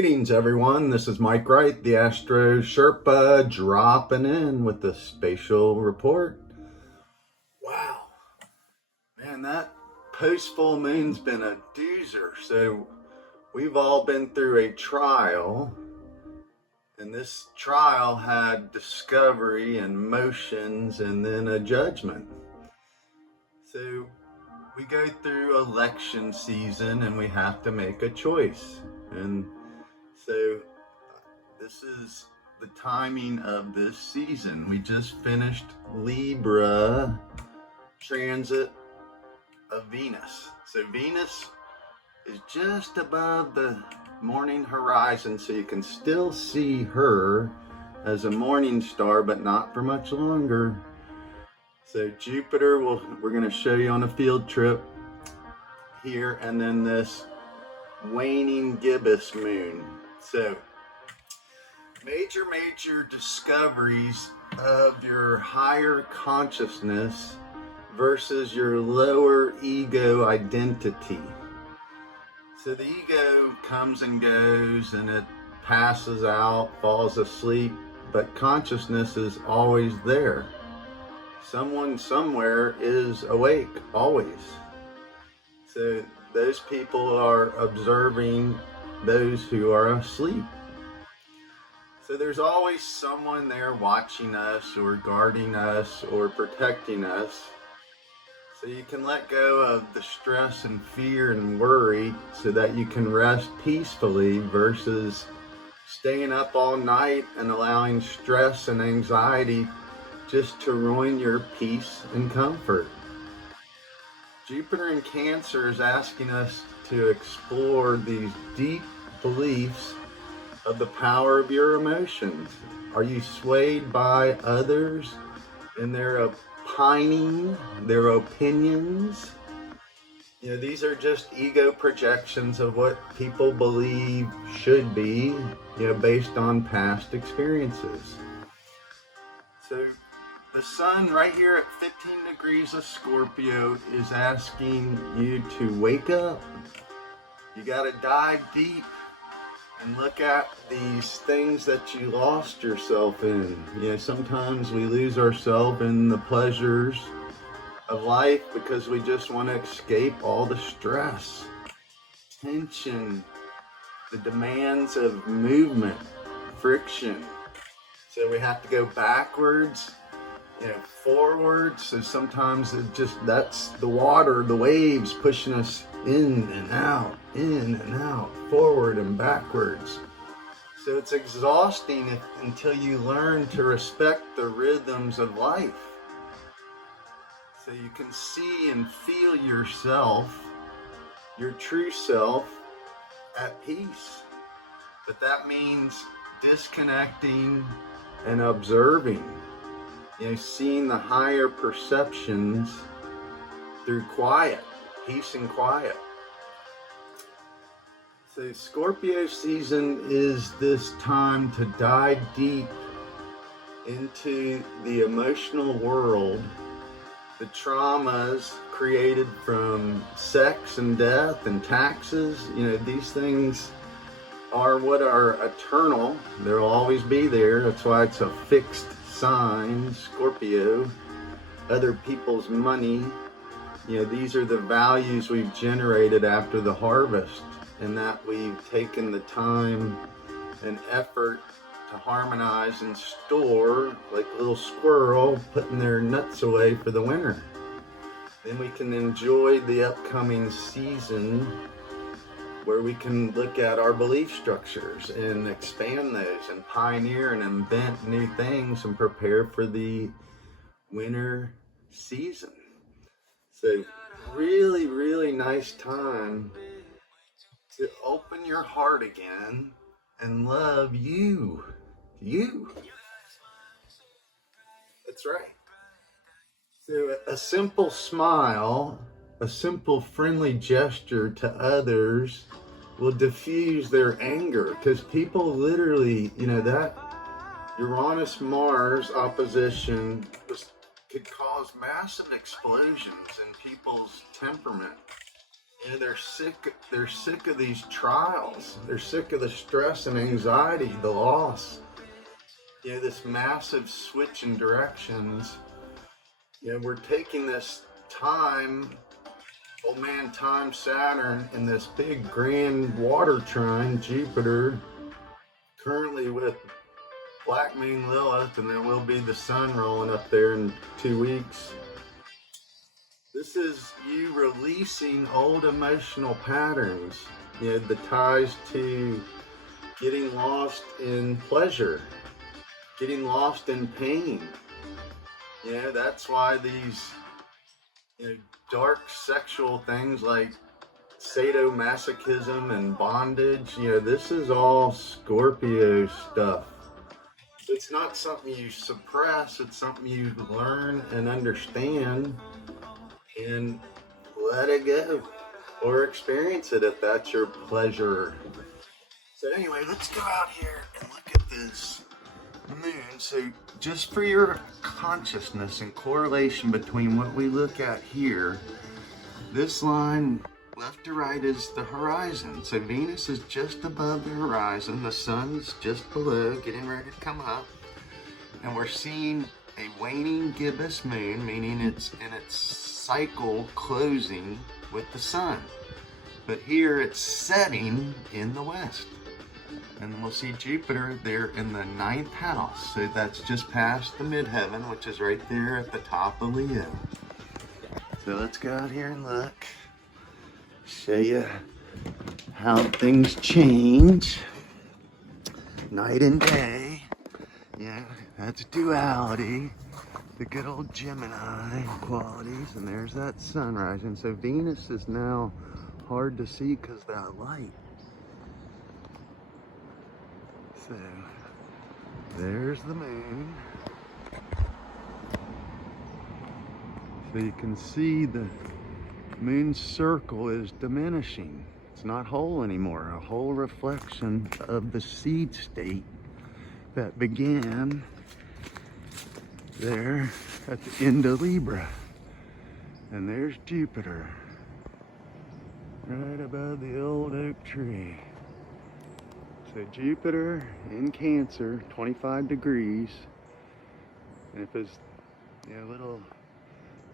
Greetings, everyone. This is Mike Wright, the Astro Sherpa, dropping in with the spatial report. Wow, man, that post-full moon's been a doozer. So we've all been through a trial, and this trial had discovery and motions and then a judgment. So we go through election season and we have to make a choice. And so this is the timing of this season. We just finished Libra transit of Venus. So Venus is just above the morning horizon, so you can still see her as a morning star, but not for much longer. So Jupiter, we're going to show you on a field trip here, and then this waning gibbous moon. So major discoveries of your higher consciousness versus your lower ego identity. So the ego comes and goes and it passes out, falls asleep, but consciousness is always there. Someone somewhere is awake always. So those people are observing those who are asleep. So there's always someone there watching us or guarding us or protecting us. So you can let go of the stress and fear and worry so that you can rest peacefully versus staying up all night and allowing stress and anxiety just to ruin your peace and comfort. Jupiter in Cancer is asking us to explore these deep beliefs of the power of your emotions. Are you swayed by others and their opining, their opinions? You know, these are just ego projections of what people believe should be, based on past experiences. So the sun right here at 15 degrees of Scorpio is asking you to wake up. You got to dive deep and look at these things that you lost yourself in. Sometimes we lose ourselves in the pleasures of life because we just want to escape all the stress, tension, the demands of movement, friction. So we have to go backwards, forward. So sometimes that's the water, the waves pushing us in and out, forward and backwards. So it's exhausting until you learn to respect the rhythms of life. So you can see and feel yourself, your true self, at peace. But that means disconnecting and observing. Seeing the higher perceptions through quiet, peace and quiet. So Scorpio season is this time to dive deep into the emotional world, the traumas created from sex and death and taxes. These things are what are eternal. They'll always be there. That's why it's a fixed sign, Scorpio. Other people's money, these are the values we've generated after the harvest, and that we've taken the time and effort to harmonize and store, like a little squirrel putting their nuts away for the winter. Then we can enjoy the upcoming season where we can look at our belief structures and expand those and pioneer and invent new things and prepare for the winter season. So really nice time to open your heart again and love you. That's right. So a simple smile, a simple friendly gesture to others will diffuse their anger, because people literally, that Uranus-Mars opposition could cause massive explosions in people's temperament You know, they're sick of these trials. They're sick of the stress and anxiety, the loss. You know, this massive switch in directions. You know, we're taking this time, old man time, Saturn, in this big grand water trine, Jupiter, currently with Black Moon Lilith, and there will be the sun rolling up there in 2 weeks. This is you releasing old emotional patterns, you know, the ties to getting lost in pleasure, getting lost in pain. You know, that's why these, you know, dark sexual things like sadomasochism and bondage, you know, this is all Scorpio stuff. It's not something you suppress, it's something you learn and understand and let it go, or experience it if that's your pleasure. So anyway, let's go out here and look at this moon. So just for your consciousness and correlation between what we look at here, this line left to right is the horizon. So Venus is just above the horizon, the sun's just below, getting ready to come up, and we're seeing a waning gibbous moon, meaning it's in its cycle closing with the sun. But here it's setting in the west. And we'll see Jupiter there in the 9th house. So that's just past the midheaven, which is right there at the top of Leo. So let's go out here and look. Show you how things change night and day. Yeah, that's duality. The good old Gemini qualities, and there's that sun rising. So Venus is now hard to see because of that light. So there's the moon. So you can see the moon's circle is diminishing. It's not whole anymore, a whole reflection of the seed state that began there at the end of Libra. And there's Jupiter right above the old oak tree. So Jupiter in Cancer, 25 degrees. And if it's, you know, a little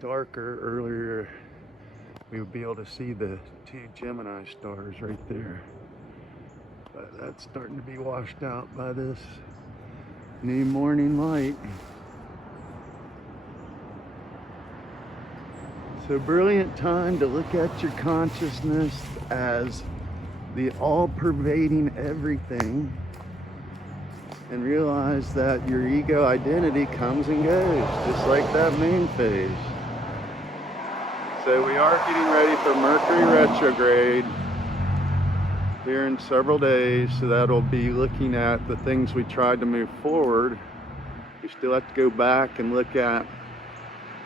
darker earlier, we would be able to see the 2 Gemini stars right there. But that's starting to be washed out by this new morning light. So brilliant time to look at your consciousness as the all-pervading everything, and realize that your ego identity comes and goes, just like that moon phase. So we are getting ready for Mercury retrograde here in several days, so that'll be looking at the things we tried to move forward. We still have to go back and look at,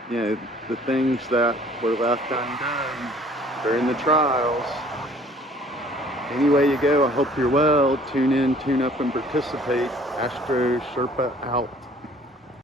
you know, the things that were left undone during the trials. Anyway you go, I hope you're well. Tune in, tune up, and participate. Astro Sherpa out.